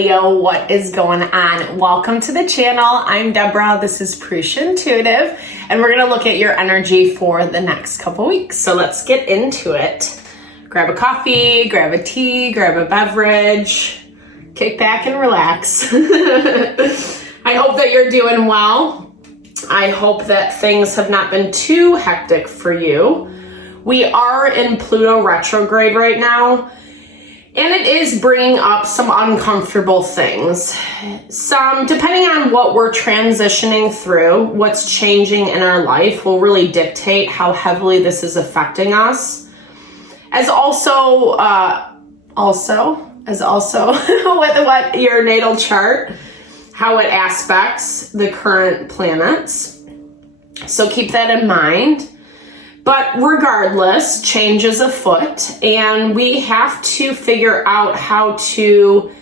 Leo, what is going on? Welcome to the channel. I'm Deborah. This is Purusha Intuitive, and we're going to look at your energy for the next couple weeks. So let's get into it. Grab a coffee, grab a tea, grab a beverage, kick back and relax. I hope that you're doing well. I hope that things have not been too hectic for you. We are in Pluto retrograde right now, and it is bringing up some uncomfortable things. Some, depending on what we're transitioning through, what's changing in our life will really dictate how heavily this is affecting us. As also with what your natal chart, how it aspects the current planets. So keep that in mind. But regardless, change is afoot, and we have to figure out how to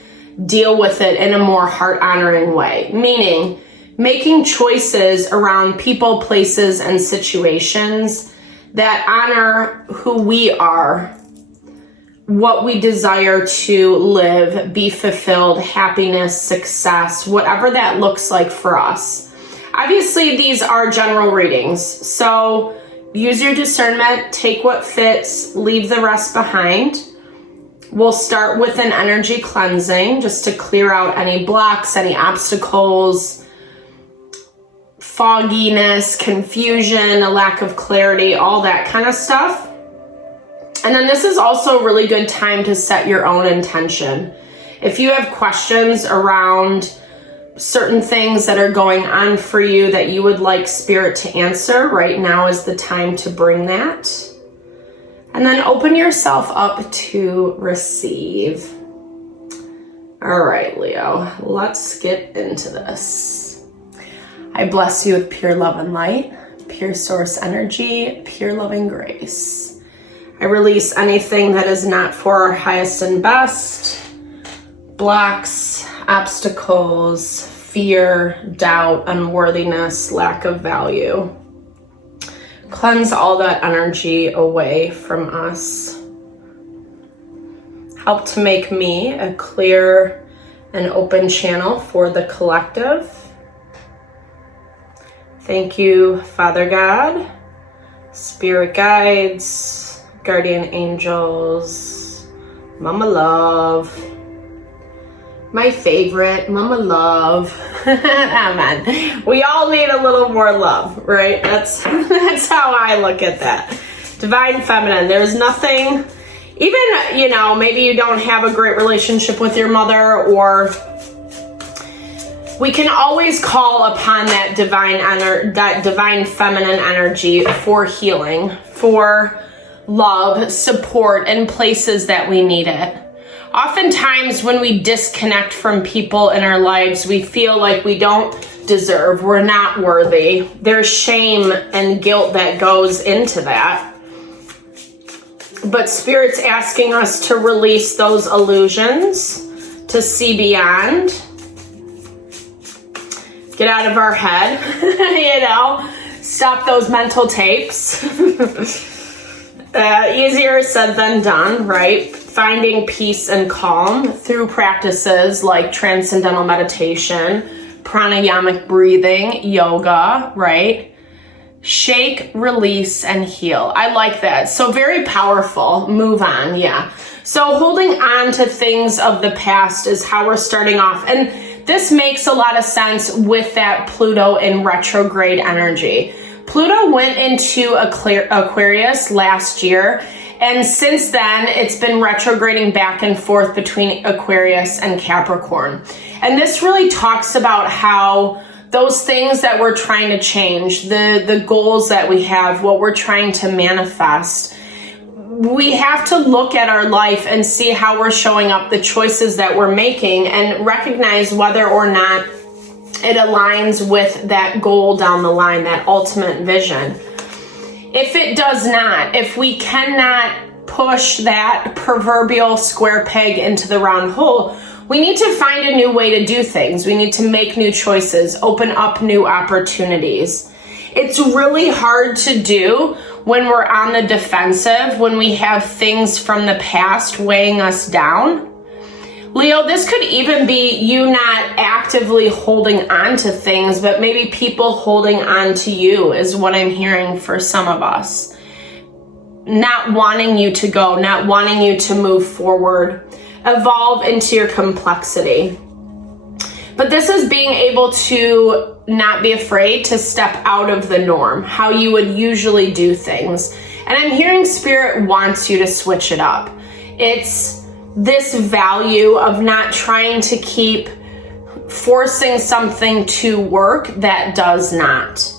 deal with it in a more heart-honoring way, meaning making choices around people, places, and situations that honor who we are, what we desire to live, be fulfilled, happiness, success, whatever that looks like for us. Obviously, these are general readings, so use your discernment, take what fits, leave the rest behind. We'll start with an energy cleansing just to clear out any blocks, any obstacles, fogginess, confusion, a lack of clarity, all that kind of stuff. And then this is also a really good time to set your own intention. If you have questions around certain things that are going on for you that you would like Spirit to answer, right now is the time to bring that. And then open yourself up to receive. All right, Leo, let's get into this. I bless you with pure love and light, pure source energy, pure loving grace. I release anything that is not for our highest and best, blocks, obstacles, fear, doubt, unworthiness, lack of value. Cleanse all that energy away from us. Help to make me a clear and open channel for the collective. Thank you, Father God, Spirit guides, guardian angels, Mama Love, my favorite, Mama Love. Amen. We all need a little more love, right? That's how I look at that. Divine Feminine. There's nothing, even, maybe you don't have a great relationship with your mother, or we can always call upon that divine feminine energy for healing, for love, support in places that we need it. Oftentimes when we disconnect from people in our lives, we feel like we don't deserve, we're not worthy. There's shame and guilt that goes into that. But Spirit's asking us to release those illusions, to see beyond, get out of our head, stop those mental tapes. Easier said than done, right? Finding peace and calm through practices like transcendental meditation, pranayamic breathing, yoga, right? Shake, release, and heal. I like that. So very powerful. Move on, yeah. So holding on to things of the past is how we're starting off. And this makes a lot of sense with that Pluto in retrograde energy. Pluto went into Aquarius last year, and since then, it's been retrograding back and forth between Aquarius and Capricorn. And this really talks about how those things that we're trying to change, the goals that we have, what we're trying to manifest, we have to look at our life and see how we're showing up, the choices that we're making, and recognize whether or not it aligns with that goal down the line, that ultimate vision. If it does not, if we cannot push that proverbial square peg into the round hole, we need to find a new way to do things. We need to make new choices, open up new opportunities. It's really hard to do when we're on the defensive, when we have things from the past weighing us down. Leo, this could even be you not actively holding on to things, but maybe people holding on to you is what I'm hearing for some of us. Not wanting you to go, not wanting you to move forward, evolve into your complexity. But this is being able to not be afraid to step out of the norm, how you would usually do things. And I'm hearing Spirit wants you to switch it up. It's this value of not trying to keep forcing something to work that does not.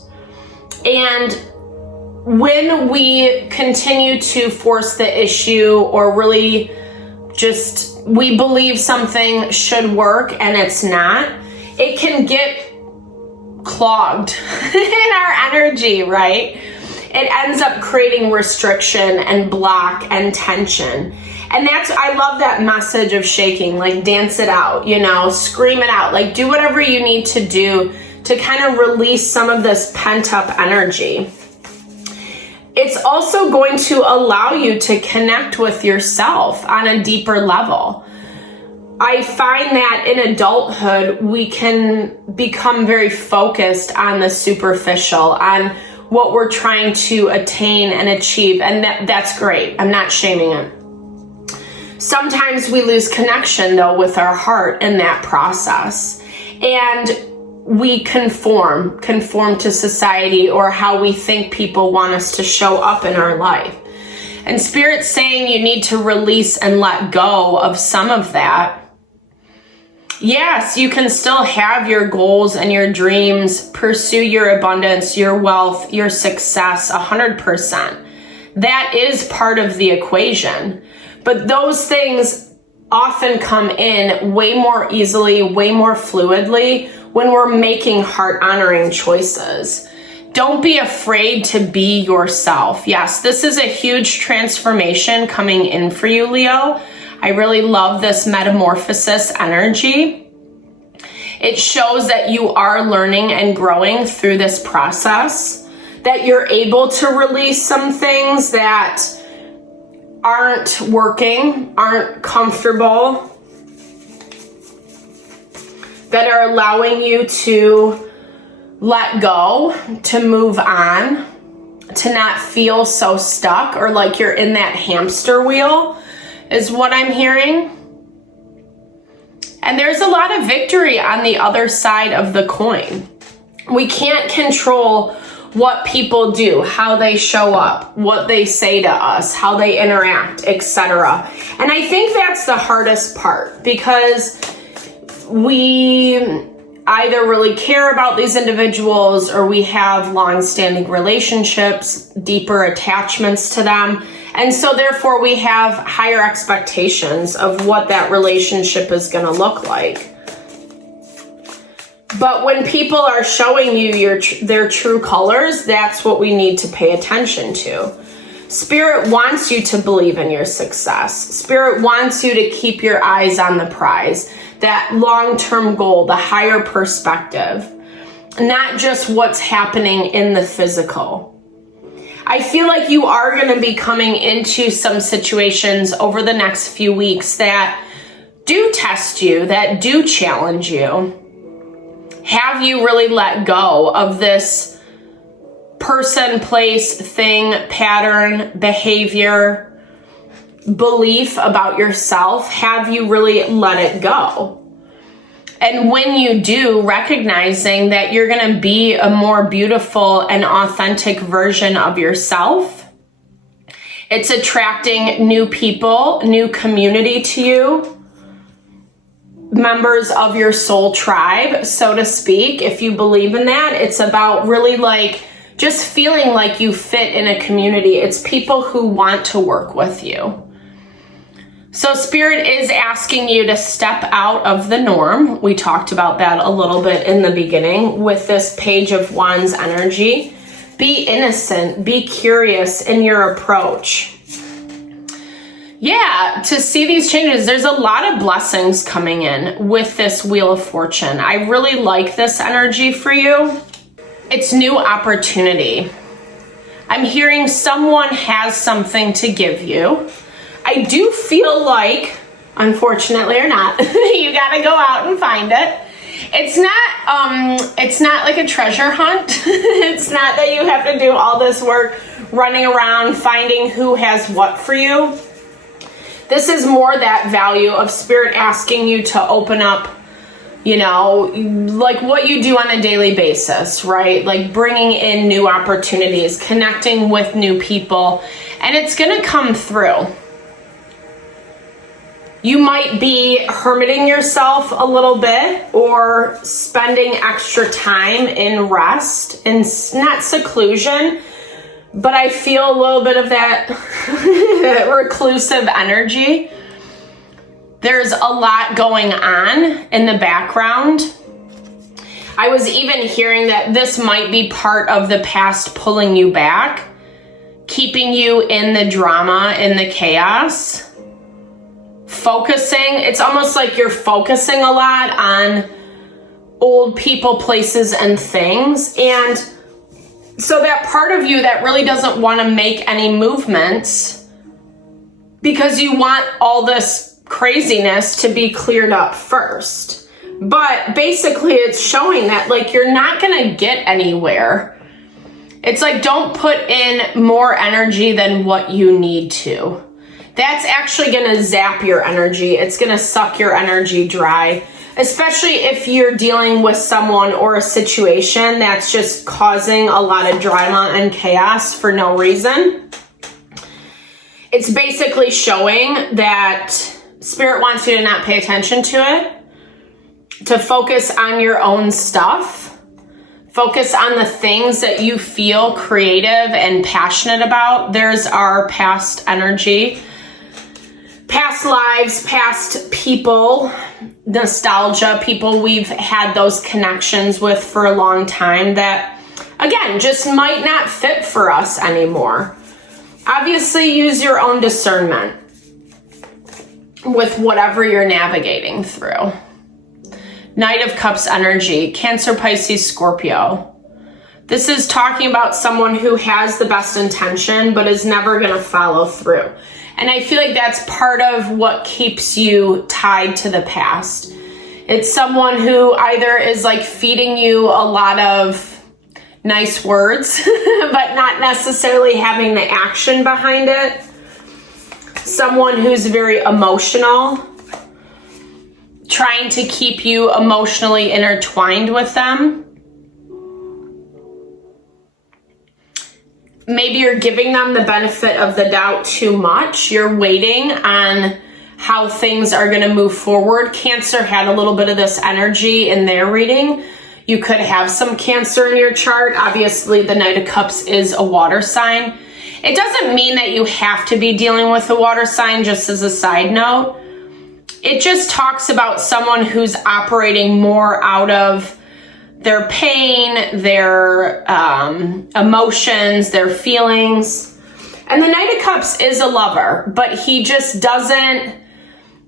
And when we continue to force the issue or really just we believe something should work and it's not, it can get clogged in our energy, right? It ends up creating restriction and block and tension. And I love that message of shaking, like dance it out, scream it out, like do whatever you need to do to kind of release some of this pent up energy. It's also going to allow you to connect with yourself on a deeper level. I find that in adulthood, we can become very focused on the superficial, on what we're trying to attain and achieve. And that's great. I'm not shaming it. Sometimes we lose connection, though, with our heart in that process. And we conform to society or how we think people want us to show up in our life. And Spirit's saying you need to release and let go of some of that. Yes, you can still have your goals and your dreams, pursue your abundance, your wealth, your success 100%. That is part of the equation. But those things often come in way more easily, way more fluidly when we're making heart-honoring choices. Don't be afraid to be yourself. Yes, this is a huge transformation coming in for you, Leo. I really love this metamorphosis energy. It shows that you are learning and growing through this process, that you're able to release some things that aren't working, aren't comfortable, that are allowing you to let go, to move on, to not feel so stuck or like you're in that hamster wheel is what I'm hearing. And there's a lot of victory on the other side of the coin. We can't control what people do, how they show up, what they say to us, how they interact, etc. And I think that's the hardest part, because we either really care about these individuals or we have long-standing relationships, deeper attachments to them. And so therefore we have higher expectations of what that relationship is going to look like. But when people are showing you their true colors, that's what we need to pay attention to. Spirit wants you to believe in your success. Spirit wants you to keep your eyes on the prize, that long-term goal, the higher perspective, not just what's happening in the physical. I feel like you are going to be coming into some situations over the next few weeks that do test you, that do challenge you. Have you really let go of this person, place, thing, pattern, behavior, belief about yourself? Have you really let it go? And when you do, recognizing that you're going to be a more beautiful and authentic version of yourself, it's attracting new people, new community to you, members of your soul tribe, so to speak. If you believe in that, it's about really like just feeling like you fit in a community. It's people who want to work with you. So Spirit is asking you to step out of the norm. We talked about that a little bit in the beginning with this Page of Wands energy. Be innocent, be curious in your approach. Yeah, to see these changes, there's a lot of blessings coming in with this Wheel of Fortune. I really like this energy for you. It's new opportunity. I'm hearing someone has something to give you. I do feel like unfortunately, or not. You gotta go out and find it. It's not like a treasure hunt. It's not that you have to do all this work running around finding who has what for you. This is more that value of spirit asking you to open up, you know, like what you do on a daily basis, right? Like bringing in new opportunities, connecting with new people, and it's going to come through. You might be hermiting yourself a little bit or spending extra time in rest and not seclusion, but I feel a little bit of that reclusive energy. There's a lot going on in the background. I was even hearing that this might be part of the past pulling you back, keeping you in the drama, in the chaos. Focusing, it's almost like you're focusing a lot on old people, places, and things. And so that part of you that really doesn't want to make any movements because you want all this craziness to be cleared up first. But basically it's showing that like you're not going to get anywhere. It's like don't put in more energy than what you need to. That's actually going to zap your energy. It's going to suck your energy dry, especially if you're dealing with someone or a situation that's just causing a lot of drama and chaos for no reason. It's basically showing that spirit wants you to not pay attention to it, to focus on your own stuff, focus on the things that you feel creative and passionate about. There's our past energy. Past lives, past people, nostalgia, people we've had those connections with for a long time that, again, just might not fit for us anymore. Obviously, use your own discernment with whatever you're navigating through. Knight of Cups energy, Cancer, Pisces, Scorpio. This is talking about someone who has the best intention but is never going to follow through. And I feel like that's part of what keeps you tied to the past. It's someone who either is like feeding you a lot of nice words, but not necessarily having the action behind it. Someone who's very emotional, trying to keep you emotionally intertwined with them. Maybe you're giving them the benefit of the doubt too much. You're waiting on how things are going to move forward. Cancer had a little bit of this energy in their reading. You could have some Cancer in your chart. Obviously, the Knight of Cups is a water sign. It doesn't mean that you have to be dealing with a water sign, just as a side note. It just talks about someone who's operating more out of their pain, their emotions, their feelings. And the Knight of Cups is a lover, but he just doesn't,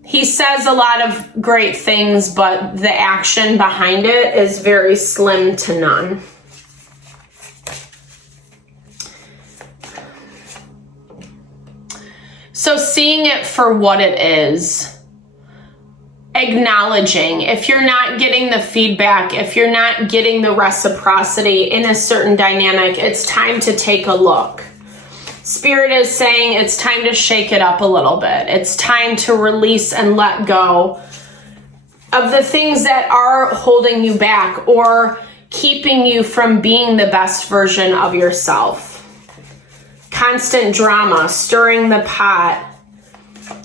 he says a lot of great things, but the action behind it is very slim to none. So seeing it for what it is, acknowledging if you're not getting the feedback, if you're not getting the reciprocity in a certain dynamic, it's time to take a look. Spirit is saying it's time to shake it up a little bit. It's time to release and let go of the things that are holding you back or keeping you from being the best version of yourself. Constant drama, stirring the pot.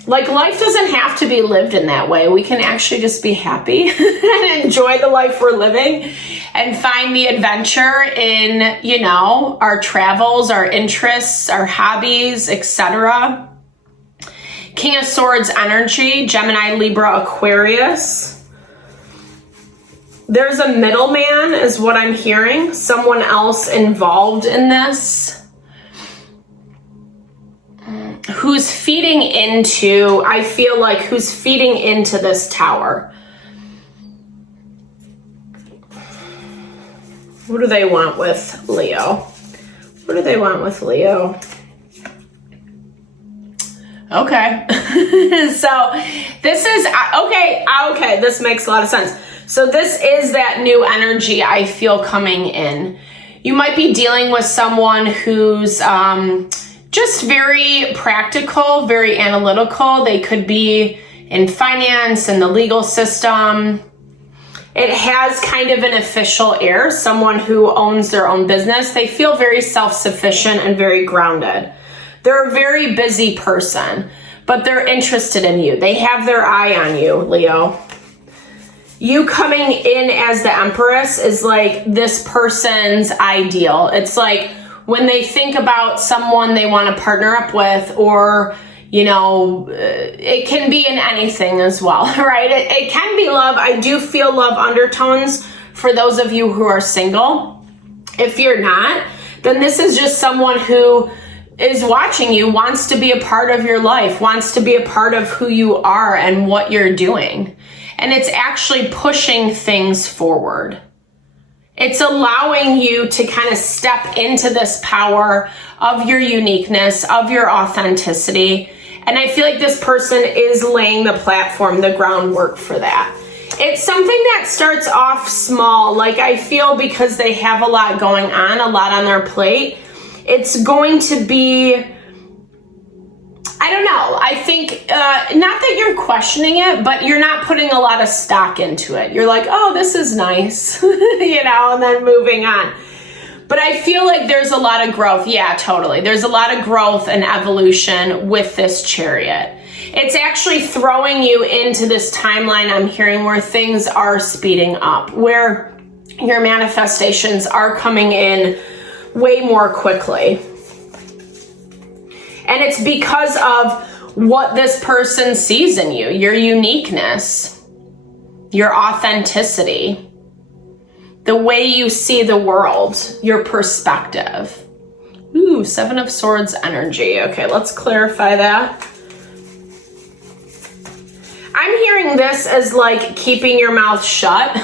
Like, life doesn't have to be lived in that way. We can actually just be happy and enjoy the life we're living and find the adventure in, you know, our travels, our interests, our hobbies, etc. King of Swords energy, Gemini, Libra, Aquarius. There's a middleman is what I'm hearing. Someone else involved in this. Who's feeding into, I feel like, who's feeding into this tower? What do they want with Leo? What do they want with Leo? Okay. So this is, okay, this makes a lot of sense. So this is that new energy I feel coming in. You might be dealing with someone who's just very practical, very analytical. They could be in finance and the legal system. It has kind of an official air, someone who owns their own business. They feel very self-sufficient and very grounded. They're a very busy person, but they're interested in you. They have their eye on you, Leo. You coming in as the Empress is like this person's ideal. It's like when they think about someone they want to partner up with, or, you know, it can be in anything as well, right? It can be love. I do feel love undertones for those of you who are single. If you're not, then this is just someone who is watching you, wants to be a part of your life, wants to be a part of who you are and what you're doing. And it's actually pushing things forward. It's allowing you to kind of step into this power of your uniqueness, of your authenticity. And I feel like this person is laying the platform, the groundwork for that. It's something that starts off small. Like I feel because they have a lot going on, a lot on their plate, it's going to be, I don't know. I think, not that you're questioning it, but you're not putting a lot of stock into it. You're like, oh, this is nice, you know, and then moving on. But I feel like there's a lot of growth. Yeah, totally. There's a lot of growth and evolution with this Chariot. It's actually throwing you into this timeline I'm hearing where things are speeding up, where your manifestations are coming in way more quickly. And it's because of what this person sees in you, your uniqueness, your authenticity, the way you see the world, your perspective. Ooh, Seven of Swords energy. Okay, let's clarify that. I'm hearing this as like keeping your mouth shut.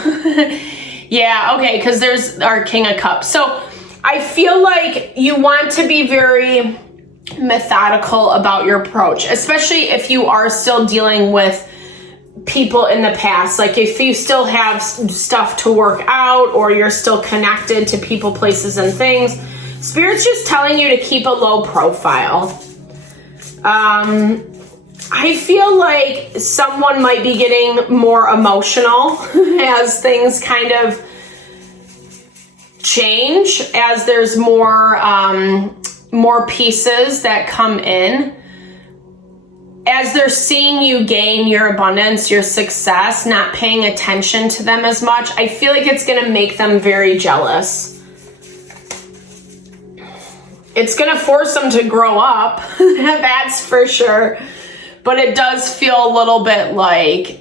Yeah, okay, because there's our King of Cups. So I feel like you want to be very methodical about your approach, especially if you are still dealing with people in the past. Like if you still have stuff to work out, or you're still connected to people, places, and things, Spirit's just telling you to keep a low profile. I feel like someone might be getting more emotional as things kind of change, as there's more pieces that come in, as they're seeing you gain your abundance, your success, not paying attention to them as much. I feel like it's going to make them very jealous. It's going to force them to grow up. That's for sure. But it does feel a little bit like,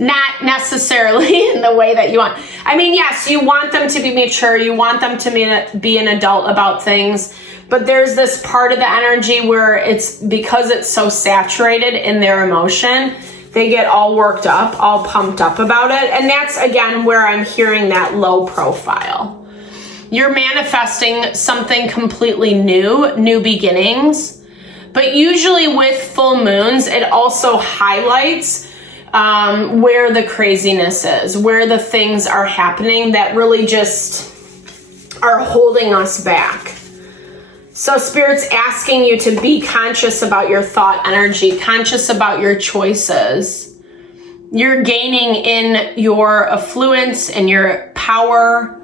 not necessarily in the way that you want. I mean, yes, you want them to be mature. You want them to be an adult about things. But there's this part of the energy where it's because it's so saturated in their emotion, they get all worked up, all pumped up about it. And that's, again, where I'm hearing that low profile. You're manifesting something completely new beginnings. But usually with full moons, it also highlights where the craziness is, where the things are happening that really just are holding us back. So Spirit's asking you to be conscious about your thought energy, conscious about your choices. You're gaining in your affluence, in your power,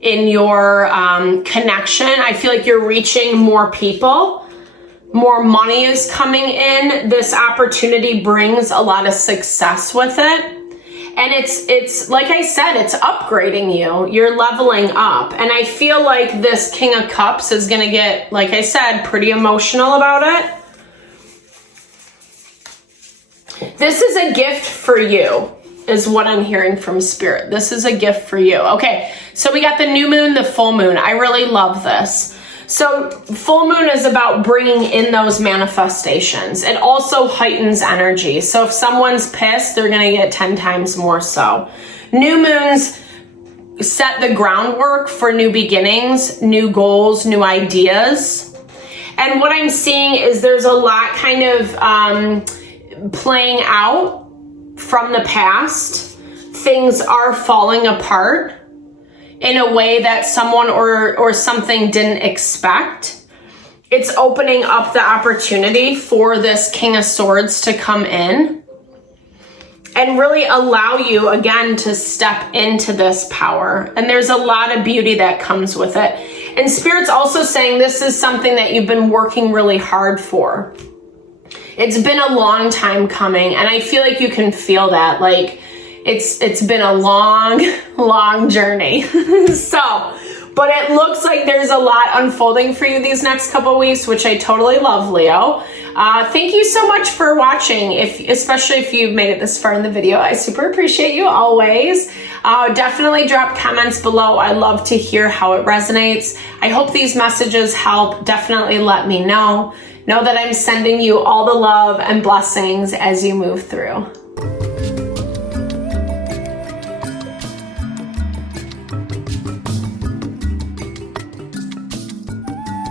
in your connection. I feel like you're reaching more people. More money is coming in. This opportunity brings a lot of success with it. And it's like I said, it's upgrading you. You're leveling up. And I feel like this King of Cups is going to get, like I said, pretty emotional about it. This is a gift for you, is what I'm hearing from Spirit. This is a gift for you. Okay, so we got the new moon, the full moon. I really love this. So full moon is about bringing in those manifestations. It also heightens energy. So if someone's pissed, they're going to get 10 times more so. New moons set the groundwork for new beginnings, new goals, new ideas. And what I'm seeing is there's a lot kind of playing out from the past. Things are falling apart in a way that someone or something didn't expect. It's opening up the opportunity for this King of Swords to come in and really allow you again to step into this power. And there's a lot of beauty that comes with it. And Spirit's also saying this is something that you've been working really hard for. It's been a long time coming, and I feel like you can feel that. Like it's been a long journey. But it looks like there's a lot unfolding for you these next couple of weeks, which I totally love, Leo. Thank you so much for watching, especially if you've made it this far in the video. I super appreciate you always. Definitely drop comments below. I love to hear how it resonates. I hope these messages help. Definitely let me know. Know that I'm sending you all the love and blessings as you move through.